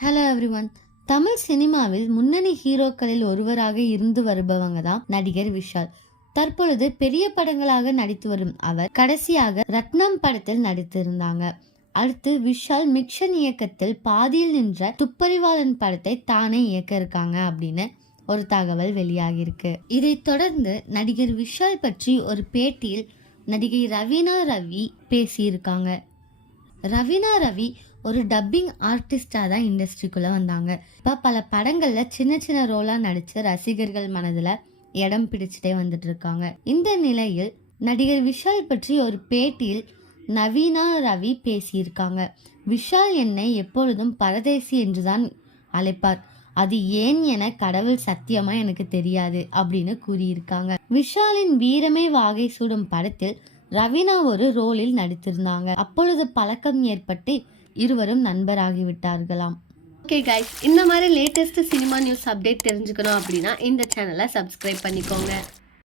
Hello every one Tamil சினிமாவில் முன்னணி ஹீரோக்களில் ஒருவராக இருந்து வருபவங்க தான் நடிகர் விஷால். தற்பொழுது பெரிய படங்களாக நடித்து வரும் அவர் கடைசியாக ரத்னம் படத்தில் நடித்திருந்தாங்க. அடுத்து விஷால் மிக்சன் இயக்கத்தில் பாதியில் நின்ற துப்பறிவாளன் படத்தை தானே இயக்க இருக்காங்க அப்படின்னு ஒரு தகவல் வெளியாகியிருக்கு. இதைத் தொடர்ந்து நடிகர் விஷால் பற்றி ஒரு பேட்டியில் நடிகை ரவீனா ரவி பேசியிருக்காங்க. ரவீனா ரவி ஒரு டப்பிங் ஆர்டிஸ்டாக தான் இண்டஸ்ட்ரிக்குள்ளே வந்தாங்க. இப்போ பல படங்களில் சின்ன சின்ன ரோலாக நடித்து ரசிகர்கள் மனதில் இடம் பிடிச்சிட்டே வந்துட்டு இருக்காங்க. இந்த நிலையில் நடிகர் விஷால் பற்றி ஒரு பேட்டியில் நவீனா ரவி பேசியிருக்காங்க. விஷால் என்னை எப்பொழுதும் பரதேசி என்றுதான் அழைப்பார். அது ஏன் என கடவுள் சத்தியமா எனக்கு தெரியாது அப்படின்னு கூறியிருக்காங்க. விஷாலின் வீரமே வாகை சூடும் படத்தில் ரவீனா ஒரு ரோலில் நடித்திருந்தாங்க. அப்பொழுது பழக்கம் ஏற்பட்டு இருவரும் நண்பராகி விட்டார்களாம். ஓகே கைஸ் இந்த மாதிரி லேட்டஸ்ட் சினிமா நியூஸ் அப்டேட் தெரிஞ்சுக்கணும் அப்படின்னா இந்த சேனலை சப்ஸ்கிரைப் பண்ணிக்கோங்க.